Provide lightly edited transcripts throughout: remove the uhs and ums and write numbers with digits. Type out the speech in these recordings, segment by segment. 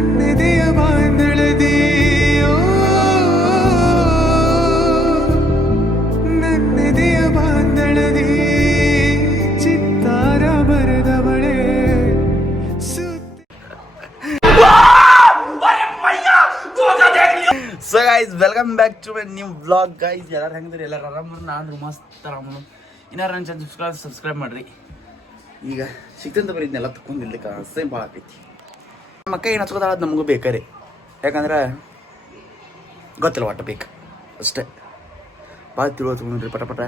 ನನ್ನೆದೆಯ ಬಾಂಧಳದಿ ನನ್ನೆದೆಯ ಬಾಂಧಳದಿ ಚಿತ್ತಾರ ಬರೆದವಳೆ so guys welcome back to my new vlog guys. ಎಲ್ಲರೂ ಹೆಂಗಿದ್ರಿ? ಎಲ್ಲರೂ ಆರಾಮ್ರಿ? ನಾನು ಮಸ್ತ್ ಆರಾಮನು. ಇನ್ನಾರು ನನ್ನ ಚಾನಲ್ ಸಬ್ಸ್ಕ್ರೈಬ್ ಮಾಡಿರಿ. ಈಗ ಸಿಕ್ತಂತ ಬರೀ ಇದನ್ನೆಲ್ಲ ತಗೊಂಡಿಲ್ಲಕ್ಕ ಸೇಮ್ ಭಾಳ ಆಕೈತಿ. ನಮ್ಮ ಅಕ್ಕ ಏನು ಹಚ್ಕೋತಾಳ ಅದು ನಮಗೂ ಬೇಕಾರೆ, ಯಾಕಂದ್ರೆ ಗೊತ್ತಿಲ್ಲ ಒಟ್ಟು ಬೇಕು ಅಷ್ಟೇ. ಭಾಳ ತಿಳ್ಕೊತೀವಿ ಪಟ ಪಟ.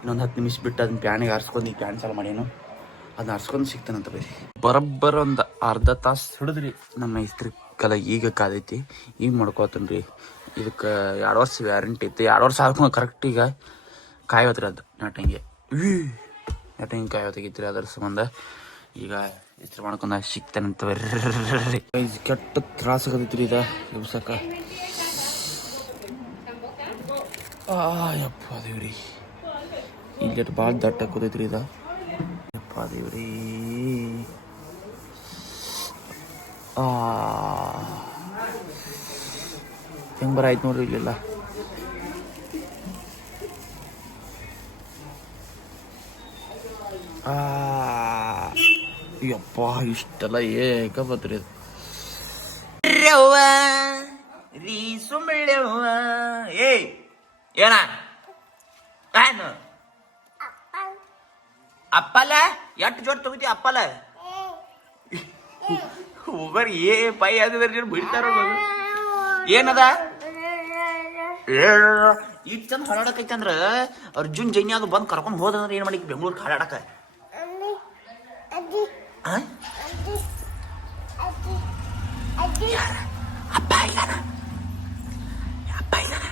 ಇನ್ನೊಂದು 10 ನಿಮಿಷ ಬಿಟ್ಟು ಅದನ್ನ ಪ್ಯಾನಿಗೆ ಆರಿಸ್ಕೊಂಡು ಈಗ ಪ್ಯಾನ್ ಚಾಲು ಮಾಡೇನು ಅದನ್ನ ಆರಿಸ್ಕೊಂಡು ಸಿಗ್ತಾನಂತ ಬರೀ. ಬರೋಬ್ಬರ ಒಂದು ಅರ್ಧ ತಾಸು ಹಿಡಿದ್ರಿ ನಮ್ಮ ಇಸ್ತ್ರಿ ಕಲ. ಈಗ ಕಾದೈತಿ, ಈಗ ಮಾಡ್ಕೋತನ್ ರೀ. ಇದಕ್ಕೆ 2 ವರ್ಷ ವ್ಯಾರಂಟಿ ಐತಿ. 2 ವರ್ಷ ಆದ್ಕೊಂಡು ಕರೆಕ್ಟ್ ಈಗ ಕಾಯೋತ್ರಿ ಅದು ನಾಟಂಗೆ ನಾಟಂಗೆ ಕಾಯೋತಾಗಿತ್ರಿ. ಅದ್ರ ಸಂಬಂಧ ಈಗ ಇಸ್ತ್ರಿ ಮಾಡ್ಕೊಂಡ ಸಿಗ್ತಾನಂತ ಬರ್ರಿ. ಕೆಟ್ಟ ತ್ರಾಸ ಆಗತೈತ್ರಿ ಇದ ಎಬ್ಸಕ್ಕ. ಯಪ್ಪ ದೇವ್ರಿ, ಇಲ್ಲಿ ಭಾಳ ದಟ್ಟ ಕೂತೈತ್ರಿ ಇದ. ಯಪ್ಪ ದೇವ್ರಿ, ಹೆಂಗ್ ಬರ ಆಯ್ತು ನೋಡ್ರಿ ಇಲ್ಲೆಲ್ಲ. ಯಪ್ಪ ಇಷ್ಟೆಲ್ಲ ಏಕ ಬತ್ರಿ ಅದು. ರೀ ಸುಂಬಳ್ಯವ್ವ ಏನ ಏನು ಅಪ್ಪಲ ಎಷ್ಟು ಜೋಡ್ ತಗೋತಿ ಅಪ್ಪಲ ಹೋಗರ್ ಪೈ ಅದ್ರ ಬಿಡ್ತಾರ. ಏನದ ಈಗ ಚಂದ ಹಾಡಾಡಕೈತಂದ್ರ ಅರ್ಜುನ್ ಜೈನಿ ಅದು ಬಂದು ಕರ್ಕೊಂಡು ಹೋದಂದ್ರೆ ಏನ್ ಮಾಡಿ ಬೆಂಗಳೂರಿಗೆ ಹಾಡಾಡಕ. ಅಪ್ಪ ಇಲ್ಲನ ಅಪ್ಪ ಇಲ್ಲನ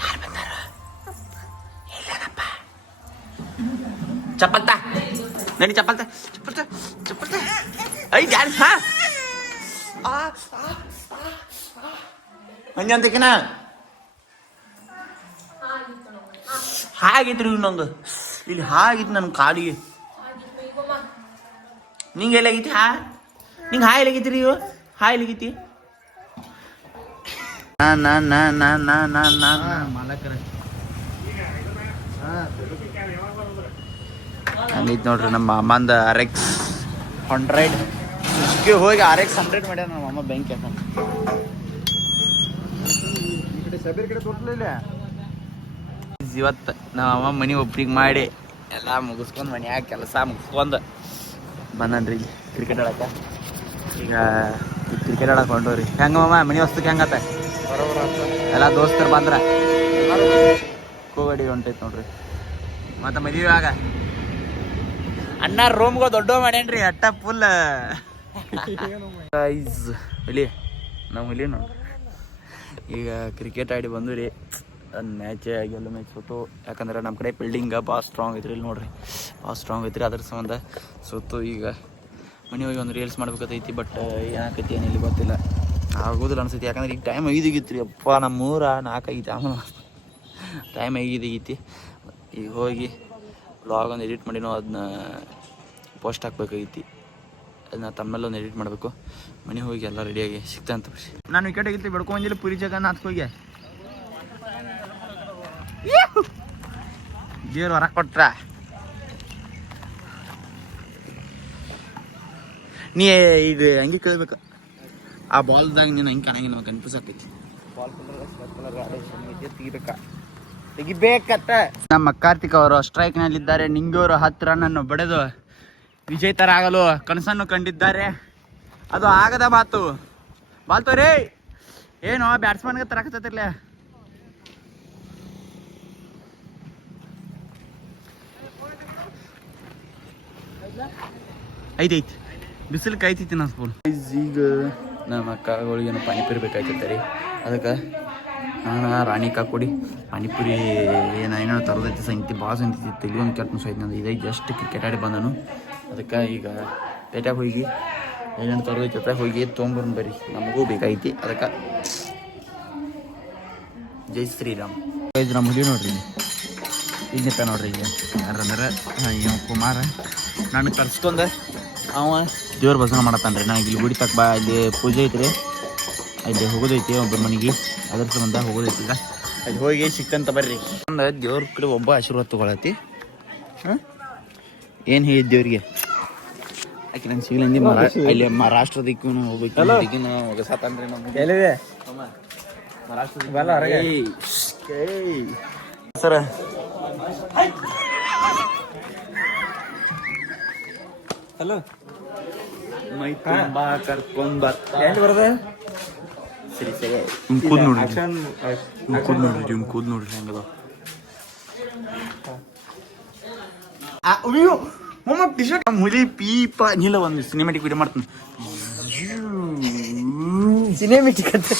ಯಾರು ಬಂದಾರ ಇಲ್ಲನಪ್ಪ. ಚಪ್ಪಲ್ತ ನಡಿ ಚಪ್ಪಲ್ತ ಚಪ್ಪಲ್ತ ಚಪ್ಪಲ್ತ ಐ ಡ್ಯಾನ್ಸ್ ಹಾ ಹಂಗಂತಕಿನ ಹಾಗಿತ್ರಿ ಇನ್ನೊಂದು ಇಲ್ಲಿ ಹಾಗಿತ್ತು ನನ್ನ ಕಾಲಿಗೆ. ನಿಂಗೆ ಎಲ್ಲಾಗೈತಿ ಹಾ? ನಿಂಗೆ ಹಾ ಎಲ್ಲಾಗೈತಿ ರೀ? ಹಾ ಎಲ್ಲಾಗೈತಿ? ಹಂಗೈತಿ ನೋಡ್ರಿ ನಮ್ಮ ಅಮ್ಮಂದ RX 100 ಹೋಗಿ RX 100 ಮಾಡ್ಯಾರ ನಮ್ಮ ಅಮ್ಮ ಬ್ಯಾಂಕ್ ಅಕೌಂಟ್. ಇವತ್ತು ನಮ್ಮ ಅಮ್ಮ ಮನೆ ಒಬ್ರಿಗೆ ಮಾಡಿ ಎಲ್ಲ ಮುಗಿಸ್ಕೊಂಡು ಮನ್ಯಾಗ ಕೆಲಸ ಮುಗಿಸ್ಕೊಂಡು ಬಂದನ್ರಿ ಕ್ರಿಕೆಟ್ ಆಡಕ್ಕೆ. ಈಗ ಕ್ರಿಕೆಟ್ ಆಡಕ್ಕೆ ಹೊಂಟವ್ರಿ. ಹೆಂಗಮ್ಮ ಮನೆ ವಸ್ತಕ್ಕೆ ಹೆಂಗತ್ತ? ಎಲ್ಲ ದೋಸ್ತರು ಬಂದ್ರ ಕೋಗಡಿ ಹೊಂಟೈತಿ ನೋಡ್ರಿ. ಮತ್ತೆ ಮದುವೆ ಆಗ ಅಣ್ಣ ರೂಮ್ಗೋ ದೊಡ್ಡ ಮಾಡೇನ್ರಿ ಅಟ್ಟ ಫುಲ್ ಹುಲಿ. ನಾವು ಹುಲಿ ನೋಡ್ರಿ. ಈಗ ಕ್ರಿಕೆಟ್ ಆಡಿ ಬಂದು ರೀ. ಒಂದು ಮ್ಯಾಚ್ ಗೆಲ್ಲ ಮ್ಯಾಚ್ ಸೋತು. ಯಾಕಂದ್ರೆ ನಮ್ಮ ಕಡೆ ಬಿಲ್ಡಿಂಗ್ ಭಾಳ ಸ್ಟ್ರಾಂಗ್ ಐತ್ರಿ. ಇಲ್ಲಿ ನೋಡ್ರಿ ಭಾಳ ಸ್ಟ್ರಾಂಗ್ ಐತ್ರಿ. ಅದ್ರ ಸಂಬಂಧ ಸೋತು ಈಗ ಮನೆ ಹೋಗಿ ಒಂದು ರೀಲ್ಸ್ ಮಾಡ್ಬೇಕೈತಿ. ಬಟ್ ಏನಾಕೈತಿ ಏನಿಲ್ಲ ಗೊತ್ತಿಲ್ಲ, ಆಗೋದಿಲ್ಲ ಅನ್ಸೈತಿ. ಯಾಕಂದ್ರೆ ಈಗ ಟೈಮ್ 5 ಆಗಿತ್ತು ರೀ. ಅಪ್ಪ ನಮ್ಮೂರ 4 ಆಗೈತಿ. ಆಮೇಲೆ ಟೈಮ್ 5 ಆಗೈತಿ. ಈಗ ಹೋಗಿ ವ್ಲಾಗ್ ಒಂದು ಎಡಿಟ್ ಮಾಡಿನೋ ಅದನ್ನ ಪೋಸ್ಟ್ ಹಾಕ್ಬೇಕಾಗೈತಿ. ಅದನ್ನ ತಮ್ಮೆಲ್ಲ ಒಂದು ಎಡಿಟ್ ಮಾಡಬೇಕು. ಮನೆ ಹೋಗಿ ಎಲ್ಲ ರೆಡಿಯಾಗಿ ಸಿಗ್ತಾ ಅಂತ ಬರ್ರಿ. ನಾನು ವಿಕೆಟ್ ಆಗಿತ್ತು ಬೆಳ್ಕೊಂಬಂದಿಲ್ಲ ಪುರಿ ಜಗನ್ನಾಥ್ ಹೋಗಿ ದೇವ್ರು ಹೊರ ಕೊಟ್ರ. ನೀ ಈಗ ಹಂಗೆ ಕೇಳ್ಬೇಕು ಆ ಬಾಲ್ದಾಗ ನೀನು ಹಂಗೆ ಕಾಣಂಗಿಲ್ಲ. ನಾವು ಕನ್ಫ್ಯೂಸ್ ಆಗ್ತೈತಿ. ಬಾಲ್ ತೆಗಿಬೇಕತ್ತ. ನಮ್ಮ ಕಾರ್ತಿಕ್ ಅವರು ಸ್ಟ್ರೈಕ್ನಲ್ಲಿದ್ದಾರೆ. ನಿಂಗೂರು 10 ರನ್ನನ್ನು ಬಡೆದು ವಿಜೇತರಾಗಲು ಕನಸನ್ನು ಕಂಡಿದ್ದಾರೆ. ಅದು ಆಗದ ಮಾತು. ಬಾಲ್ತೋರಿ ಏನು ಬ್ಯಾಟ್ಸ್ಮನ್ಗೆ ತರಕತ್ತಿರ್ಲ. ಐದೈತಿ ಬಿಸಿಲು ಕಾಯ್ತೈತಿ ನಾ ಸ್ಕೂಲ್. ಈಗ ನಮ್ಮ ಅಕ್ಕಗಳಿಗೇನು ಪಾನಿಪುರಿ ಬೇಕಾಯ್ತೈತೆ ರೀ. ಅದಕ್ಕೆ ನಾನು ರಾಣಿಕಾ ಕೊಡಿ ಪಾನಿಪುರಿ ಏನೋ ತರೋದೈತಿ. ಸಂಗತಿ ಭಾಳ ಸಂಗತಿ ತೆಗಿಯೊಂದು ಕೆಟ್ಟ ಸೈತಿ ನಂದು. ಇದೈತಿ ಜಸ್ಟ್ ಕ್ರಿಕೆಟ್ ಆಡಿ ಬಂದನು. ಅದಕ್ಕೆ ಈಗ ಪೇಟ್ಯಾಗ ಹೋಗಿ ಏನೇನು ತರೋದೈತೆ ಹೋಗಿ ತೊಗೊಂಬರ್ನ ಬರ್ರಿ. ನಮಗೂ ಬೇಕಾಯ್ತಿ. ಅದಕ್ಕೆ ಜೈ ಶ್ರೀರಾಮ್. ನಮ್ಮ ಹುಲಿ ನೋಡ್ರಿ ಇನ್ನಿತ್ತ ನೋಡ್ರಿ. ಈಗ ಯಾರಂದ್ರೆ ಇವ ಕುಮಾರ ನಾನು ಕರ್ಸ್ಕೊಂಡೆ ಅವ ದೇವ್ರ ಭಜನೆ ಮಾಡತ್ತಾನ್ರಿ. ನಾ ಇಲ್ಲಿ ಗುಡಿ ತಕ್ಕ ಬಾ, ಇಲ್ಲಿ ಪೂಜೆ ಐತ್ರಿ, ಅಲ್ಲಿ ಹೋಗೋದೈತಿ ಒಬ್ಬರ ಮನೆಗೆ, ಅದ್ರ ಸಂಬಂಧ ಹೋಗೋದೈತಿ. ಈಗ ಅಲ್ಲಿ ಹೋಗಿ ಸಿಕ್ಕಂತ ಬರ್ರಿ. ಒಂದು ದೇವ್ರ ಕಡೆ ಒಬ್ಬ ಆಶೀರ್ವಾದ ತಗೊಳತಿ. ಹಾಂ, ಏನು ಹೇಳಿದ್ ದೇವ್ರಿಗೆ? ಆಕೆ ನನ್ನ ಸಿಗ್ಲಂದಿ ಅಲ್ಲಿ ಮಹಾರಾಷ್ಟ್ರ ದಿಕ್ಕೂ ಹೋಗ್ಬೇಕು, ದಿಕ್ಕಿನ ಹೋಗಸಾತನ್ರಿ ನಮ್ಗೆ ಸರ. ಹಲೋ, ಮೈ ತುಂಬಾ ಕರ್ಕೊಂಡ್ ಬರ್ತಾ ಎಲ್ಲಿ ಬರೋದು? ಸರಿ ಸರಿ. ಕೂದ್ ನೋಡ್ರಿ, ಕೂದ್ ನೋಡ್ರಿ, ನಿಮ್ ಕೂದ್ ನೋಡ್ರಿ ಹೆಂಗದ. ಅಯ್ಯೋ ಮಮ್ಮ ಟಿ ಶರ್ಟ್ ಮುಲಿ ಪೀಪ ನೀಲ ಒಂದು ಸಿನಿಮ್ಯಾಟಿಕ್ ವಿಡಿಯೋ ಮಾಡ್ತೀನಿ. ಸಿನಿಮೆಟಿಕ್ ಅಂತ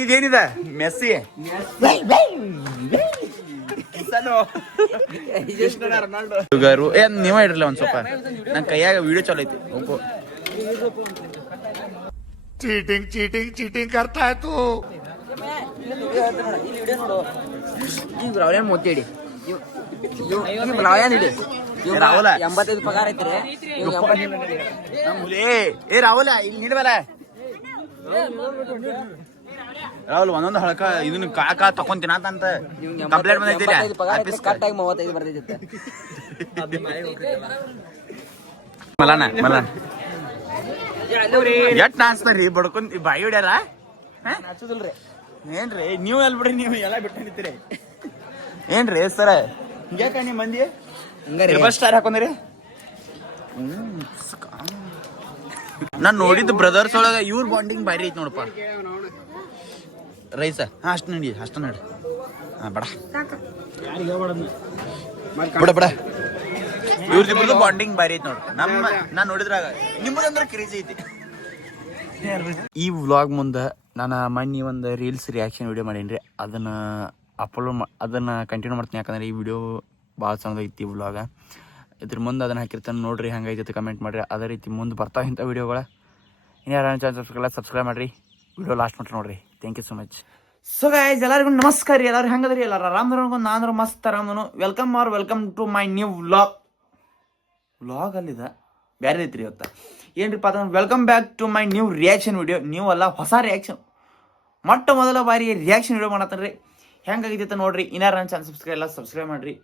ಇದೇನಿದೆ ಮೆಸ್ಸಿ ಗಾರು ಏನ್ ನೀವ ಇಡ್ರಲ್ಲ ಒಂದ್ ಸ್ವಲ್ಪ, ನನ್ ಕೈಯಾಗ ವಿಡಿಯೋ ಚಾಲು ಐತಿ. चीटिंग चीटिंग चीटिंग करता है तू. ಮೊತ್ತೇಡಿ ರಾಹುಲ 85 ಪಗಾರ ಐತ್ರಿ. ಏ ರಾಹುಲ ಇಲ್ಲಿ ನೀಡಬಲ್ಲ ರಾಹುಲ್ ಒಂದೊಂದು ಹಳಕ ಇದನ್ನ ಕಾಕಾ ತಕೊಂತಿನ ಅಂತ ಕಂಪ್ಲೇಂಟ್ ಬಂದೈತಿ. ಕರೆಕ್ಟಾಗಿ 35 ಬರ್ತೈತಿ. ಮಲಾನ ಮಲಾನ ಎಟ್ ನಾಚ್ತಾರ್ರಿ ಬಡ್ಕೊಂಡ್ ಬಾಯಿ ಹೊಡ್ಯಾರ. ಏನ್ರಿ ನೀವು ಎಲ್ ಬಿಡ್ರಿ, ನೀವು ಎಲ್ಲ ಬಿಟ್ಟು ನಿಂತೀರಿ ಏನ್ರಿ ಸರ? ಹಿಂಗ್ಯಾಕ ನಿಮ್ಮ ಮಂದಿ ಸ್ಟಾರ್ ಹಾಕೊಂಡ್ರಿ? ನಾನ್ ನೋಡಿದ್ದು ಬ್ರದರ್ಸ್ ಒಳಗ ಇವ್ರ ಬಾಂಡಿಂಗ್ ಭಾರಿ ಐತಿ ನೋಡಪ್ಪ. ರೈಸ ಹಾ ಅಷ್ಟ ನಡಿ, ಅಷ್ಟ ನಡಿ. ಹಾ ಬಡ ಬಿಡ ಬಿಡ, ಇವ್ರದಿಬ್ರದ್ದು ಬಾಂಡಿಂಗ್ ಭಾರಿ ಐತಿ ನೋಡ್ರಿ. ನಾನ್ ನೋಡಿದ್ರಾಗ ನಿಮ್ಮದಂದ್ರ ಕ್ರೇಜಿ ಐತಿ. ಈ ವ್ಲಾಗ್ ಮುಂದೆ ನಾನು ಮೊನ್ನೆ ಒಂದು ರೀಲ್ಸ್ ರಿಯಾಕ್ಷನ್ ವಿಡಿಯೋ ಮಾಡೀನಿ ರೀ, ಅದನ್ನು ಕಂಟಿನ್ಯೂ ಮಾಡ್ತೀನಿ. ಯಾಕಂದ್ರೆ ಈ ವಿಡಿಯೋ ಭಾಳ ಚೆನ್ನಾಗೈತಿ ವ್ಲಾಗ. ಇದ್ರ ಮುಂದೆ ಅದನ್ನು ಹಾಕಿರ್ತಾನೆ ನೋಡ್ರಿ, ಹಂಗೈತಿ ಕಮೆಂಟ್ ಮಾಡಿರಿ. ಅದೇ ರೀತಿ ಮುಂದೆ ಬರ್ತಾವೆ ಇಂಥ ವೀಡಿಯೋಗಳು. ಇನ್ಯಾರು ಚಾನಲ್ ಸಬ್ಸ್ಕ್ರೈಬ್ ಮಾಡಿರಿ, ವಿಡಿಯೋ ಲಾಸ್ಟ್ ಮಟ್ಟ ನೋಡ್ರಿ. Thank you so much. So guys ಎಲ್ಲರಿಗೂ ನಮಸ್ಕಾರ ರೀ. ಎಲ್ಲರೂ ಹೆಂಗದ್ರಿ? ಎಲ್ಲರೂ ಆರಾಮದ್ರ ನಾನು ಮಸ್ತ್ ಆರಾಮನು. Welcome to my new vlog ಅಲ್ಲಿದೆ ಬೇರೆ ಐತ್ರಿ ಇವತ್ತು. ಏನ್ರಿಪ್ಪ ಅದನ್ನು welcome back to my new reaction video. ನೀವು ಅಲ್ಲ, ಹೊಸ ರಿಯಾಕ್ಷನ್, ಮೊಟ್ಟ ಮೊದಲ ಬಾರಿ ರಿಯಾಕ್ಷನ್ ವಿಡಿಯೋ ಮಾಡತ್ತೇನೆ ರೀ. ಹೆಂಗಾಗೈತಿ ಅಂತ ನೋಡ್ರಿ. ಇನ್ನಾರು ನನ್ನ ಚಾನಲ್ ಸಬ್ಸ್ಕ್ರೈಬ್ ಮಾಡಿರಿ,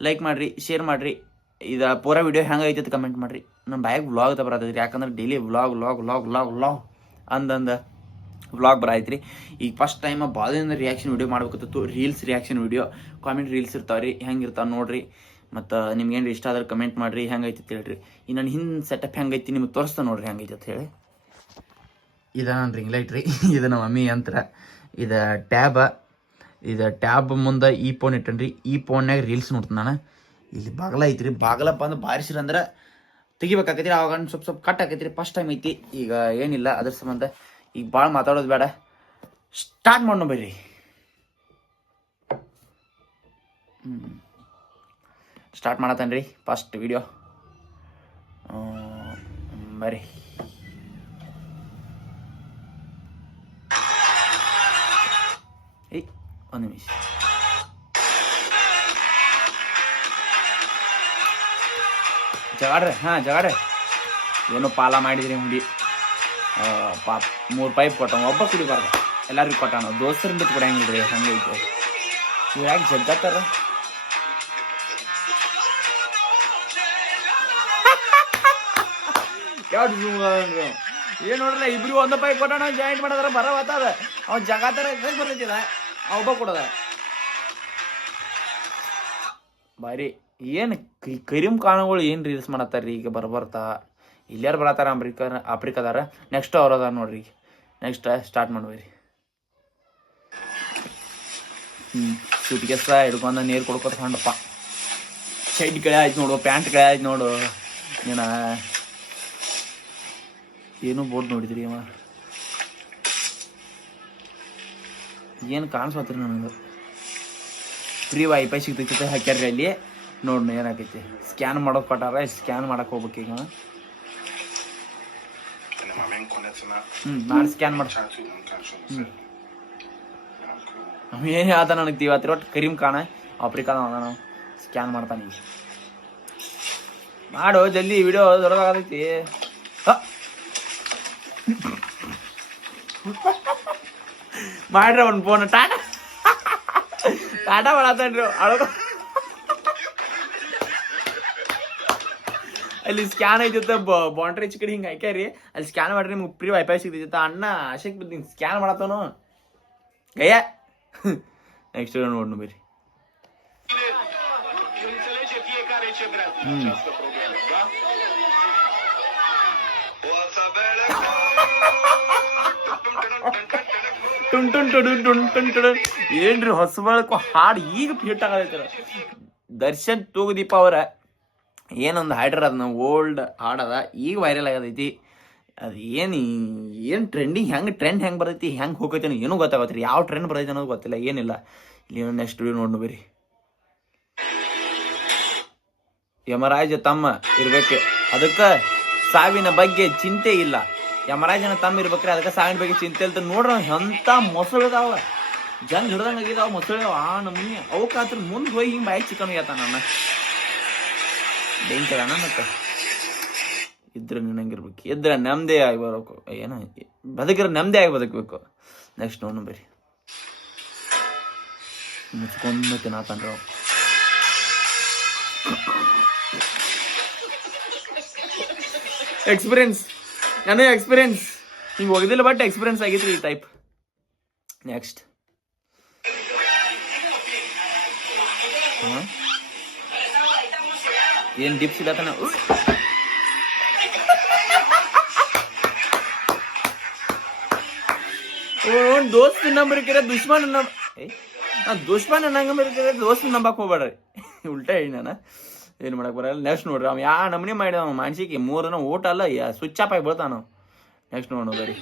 ಲೈಕ್ ಮಾಡಿರಿ, ಶೇರ್ ಮಾಡಿರಿ. ಇದು ಪೂರಾ ವಿಡಿಯೋ ಹೆಂಗೈತಿ ಅಂತ ಕಮೆಂಟ್ ಮಾಡಿರಿ. ನಮ್ಮ ಬ್ಯಾಗ್ ವ್ಲಾಗ್ ಅಂತ ಬರತ್ತೈತ್ರಿ, ಯಾಕಂದ್ರೆ ಡೈಲಿ ವ್ಲಾಗ್ ಅಂದಂದ ವ್ಲಾಗ್ ಬರೈತ್ರಿ. ಈಗ ಫಸ್ಟ್ ಟೈಮ್ ಭಾಳದಿಂದ ರಿಯಾಕ್ಷನ್ ವಿಡಿಯೋ ಮಾಡ್ಬೇಕತ್ತು. Reels reaction video, comment reels ಇರ್ತಾವೆ ರೀ, ಹೆಂಗಿರ್ತಾವೆ ನೋಡ್ರಿ. ಮತ್ತು ನಿಮ್ಗೇನು ಇಷ್ಟ ಆದ್ರೆ ಕಮೆಂಟ್ ಮಾಡಿರಿ, ಹೆಂಗೈತಿ ಅಂತ ಹೇಳ್ರಿ. ಈ ನನ್ನ ಹಿಂದೆ ಸೆಟಪ್ ಹೆಂಗೈತಿ ನಿಮ್ಗೆ ತೋರಿಸ್ತಾ ನೋಡ್ರಿ ಹೆಂಗೈತಿ ಅಂತ ಹೇಳಿ. ಇದು ನನ್ನ ರಿಂಗ್ ಲೈಟ್ ರೀ, ಇದು ನಮ್ಮ ಮಮ್ಮಿ ಯಂತ್ರ. ಇದು ಟ್ಯಾಬ್ ಮುಂದೆ ಈ ಫೋನ್ ಇಟ್ಟನ್ರಿ. ಈ ಫೋನ್ಯಾಗ ರೀಲ್ಸ್ ನೋಡ್ತೀನಿ ನಾನು. ಇಲ್ಲಿ ಬಾಗಲ ಐತ್ರಿ, ಬಾಗಲಪ್ಪ ಅಂದ್ರೆ ಬಾರಿಸಿರಂದ್ರೆ ತೆಗಿಬೇಕಾಕೈತಿ. ಆವಾಗ ಸ್ವಲ್ಪ ಕಟ್ ಆಕೈತ್ರಿ, ಫಸ್ಟ್ ಟೈಮ್ ಐತಿ. ಈಗ ಏನಿಲ್ಲ, ಅದ್ರ ಸಂಬಂಧ ಈಗ ಭಾಳ ಮಾತಾಡೋದು ಬೇಡ, ಸ್ಟಾರ್ಟ್ ಮಾಡೋಣ ಬರ್ರಿ. ಸ್ಟಾರ್ಟ್ ಮಾಡತ್ತೇನ್ರಿ ಫಸ್ಟ್ ವಿಡಿಯೋ ಬರ್ರಿ. ಒಂದು ನಿಮಿಷ. ಜಗಾಡ್ರಿ, ಹಾಂ ಜಗಾಡ್ರಿ. ಏನೋ ಪಾಲ ಮಾಡಿದ್ರಿ ಹುಂಡಿ. 3 ಪೈಪ್ ಕೊಟ್ಟ, ಒಬ್ಬ ಕುಡಿಬಾರ್ದು, ಎಲ್ಲರಿಗೂ ಕೊಟ್ಟಾನ. ದೋಸ್ತರಿಂದ ಕೊಡಂಗಿಲ್ರಿ, ಹಂಗೈತೆ. ಇವ್ರು ಯಾಕೆ ಜಗ್ಗತ್ತಾರ? ಏನ್ ನೋಡ್ರಲ್ಲ, ಇಬ್ರು ಒಂದು ಪೈಪ್ ಕೊಟ್ಟಾನ, ಜಾಯಿಂಟ್ ಮಾಡಿದ್ರ ಬರವತ್ತದ. ಅವ್ ಜಗತ್ತಾರ ಬರ್ತೈತಿದ, ಒಬ್ಬ ಕೊಡದ ಬಾರಿ. ಏನು ಕರೀಮ್ ಕಾಣಗಳು ಏನು ರೀಲ್ಸ್ ಮಾಡತ್ತಾರ್ರಿ ಈಗ ಬರ್ತಾ. ಇಲ್ಲಾರು ಬರತ್ತಾರ ಆಫ್ರಿಕಾದಾರ. ನೆಕ್ಸ್ಟ್ ಅವ್ರ ಅದಾರ ನೋಡ್ರಿ. ನೆಕ್ಸ್ಟ್ ಸ್ಟಾರ್ಟ್ ಮಾಡ್ಬೇರಿ. ಸೂಟ್ ಕೇಸ ಹಿಡ್ಕೊಂಡ ನೀರು ಕೊಡ್ಕೊತ ಹೊಂಡಪ್ಪ. ಶೈಡ್ ಕೆಳೆ ಆಯ್ತು ನೋಡು, ಪ್ಯಾಂಟ್ ಕೆಳೆ ಆಯ್ತು ನೋಡು. ಏನು ಬೋರ್ಡ್ ನೋಡಿದ್ರಿ ಅವ? ಏನು ಕಾಣಿಸ್ವತ್ರಿ ನನಗೆ. ಫ್ರೀ ವೈಫೈ ಸಿಗ್ತೈತಿ ಹಾಕ್ಯಾರ್ರಿ ಅಲ್ಲಿ. ನೋಡ್ ಏನಾಕೈತಿ, ಸ್ಕ್ಯಾನ್ ಮಾಡೋದು ಕೊಟ್ಟಾರ. ಸ್ಕ್ಯಾನ್ ಮಾಡಕ್ ಹೋಗ್ಬೇಕು ಈಗ. ನಾಳೆ ಸ್ಕ್ಯಾನ್ ಮಾಡ. ಏನು ಹೇಳ್ದ ನನಗೆ ಇವತ್ತು ಒಟ್ಟು ಕರೀಮ್ ಕಾಣ ಆಫ್ರಿಕಾದ ನಾವು ಸ್ಕ್ಯಾನ್ ಮಾಡ್ತಾನೆ ಈಗ. ಮಾಡು ಜಲ್ದಿ, ವಿಡಿಯೋ ದೊಡ್ಡದಾಗತೈತಿ. ಮಾಡ್ರಿ ಅವ್ನ ಫೋನ್ ಟಾಟಾ ಮಾಡತ್ತನ್ರಿ ಅಳಗ. ಅಲ್ಲಿ ಸ್ಕ್ಯಾನ್ ಐತಿತ್ತ, ಬಾಂಡ್ರಿ ಚಿಕಡಿ ಹಿಂಗೆ ಹಾಕ್ಯಾರಿ, ಅಲ್ಲಿ ಸ್ಕ್ಯಾನ್ ಮಾಡ್ರಿ ನಿಮ್ಗೆ ಫ್ರೀ ವೈಫೈ ಸಿಗ್ತೈತಿತ್ತ. ಅಣ್ಣ ಆಶಕ್ ಬಿದ್ದು ಹಿಂಗೆ ಸ್ಕ್ಯಾನ್ ಮಾಡತ್ತವನು ಗಯ್ಯ. ನೆಕ್ಸ್ಟ್ ನೋಡ್ ಬೇರಿ. ಏನ್ರಿ ಹೊಸ ಬಳಕು ಹಾಡು ಈಗ ಫಿಟ್ ಆಗೈತರ. ದರ್ಶನ್ ತೂಗುದೀಪ ಅವರ ಏನೊಂದು ಹಾಡ್ರ ಅದ, ಓಲ್ಡ್ ಹಾಡದ, ಈಗ ವೈರಲ್ ಆಗತೈತಿ. ಅದು ಏನು ಟ್ರೆಂಡಿಂಗ್, ಟ್ರೆಂಡ್ ಹೆಂಗೆ ಬರ್ತೈತಿ, ಹೆಂಗೆ ಹೋಗೈತಿ ಏನೂ ಗೊತ್ತಾಗತ್ರಿ. ಯಾವ ಟ್ರೆಂಡ್ ಬರ್ತೈತಿ ಅನ್ನೋದು ಗೊತ್ತಿಲ್ಲ, ಏನಿಲ್ಲ. ಇಲ್ಲಿ ನೆಕ್ಸ್ಟ್ ವಿಡಿಯೋ ನೋಡಿ ಬೇರಿ. ಯಮರಾಜ ತಮ್ಮ ಇರ್ಬೇಕು, ಅದಕ್ಕೆ ಸಾವಿನ ಬಗ್ಗೆ ಚಿಂತೆ ಇಲ್ಲ. ಯಮರಾಜನ ತಮ್ಮ ಇರ್ಬೇಕ್ರಿ, ಅದಕ್ಕೆ ಸಾವಿನ ಬಗ್ಗೆ ಚಿಂತೆ ಅಂತ. ನೋಡ್ರಿ ಎಂತ ಮೊಸಳಿದಾವ, ಜಂಗ್ ಹಿಡ್ದಂಗೆ ಆಗಿದಾವ ಮೊಸಳಿದಾವ. ಆ ನಮ್ಮನಿ ಅವಕಾತ್ರ ಮುಂದೆ ಹೋಗಿ ಹಿಂಗೆ ಬಾಯಿ ಚಿಕನ್ ಯಾತಾನ ನನ್ನ ಬೇಂಕದಾನ. ಮತ್ತೆ ಇದ್ರೆ ನಿನ್ನಂಗಿರ್ಬೇಕು, ಇದ್ರೆ ನೆಮ್ಮದಿ ಆಗಿ ಬರಬೇಕು. ಏನ ಬದುಕಿದ್ರೆ ನೆಮ್ಮದಿ ಆಗಿ ಬದುಕಬೇಕು. ನೆಕ್ಸ್ಟ್ ನೋಡು ಬೇರಿ. ಮುಚ್ಕೊಂಡು ತಿನ್ನತಾನ್ರಿ ಅವ. ಎಕ್ಸ್ಪೀರಿಯನ್ಸ್, ನನಗೆ ಎಕ್ಸ್ಪೀರಿಯನ್ಸ್ ಹಿಂಗೆ ಹೋಗಿದ್ದಿಲ್ಲ, ಬಟ್ ಎಕ್ಸ್ಪೀರಿಯನ್ಸ್ ಆಗಿದ್ರಿ ಈ ಟೈಪ್. ನೆಕ್ಸ್ಟ್ ಏನ್ ಡಿಪ್ಸ್ ಇಡತಾನ. ದೋಸ್ತ್ ನಂಬರ್ ಇಕ್ಕಿರ ದುಶ್ಮನ್ ದುಶ್ಮನ್ ನಂಬರ್ ಇಕ್ಕಿರ ದೋಸ್ತ್ ನಂಬಕ್ ಹೋಗ್ಬೇಡ್ರಿ. ಉಲ್ಟಾ ಹೇಳಿ ನಾನು ಏನು ಮಾಡಕ್ ಬರಲ್ಲ. ನೆಕ್ಸ್ಟ್ ನೋಡ್ರಿ ಅವ ಯಾ ನಮ್ನಿ ಮಾಡಿದ ಮಾನಸಿಗೆ 3 ದಿನ ಊಟ ಅಲ್ಲ ಸ್ವಿಚ್ ಆಫ್ ಆಗಿ ಬೀಳ್ತಾನ. ನೆಕ್ಸ್ಟ್ ನೋಡೋಣ ಬರೀ.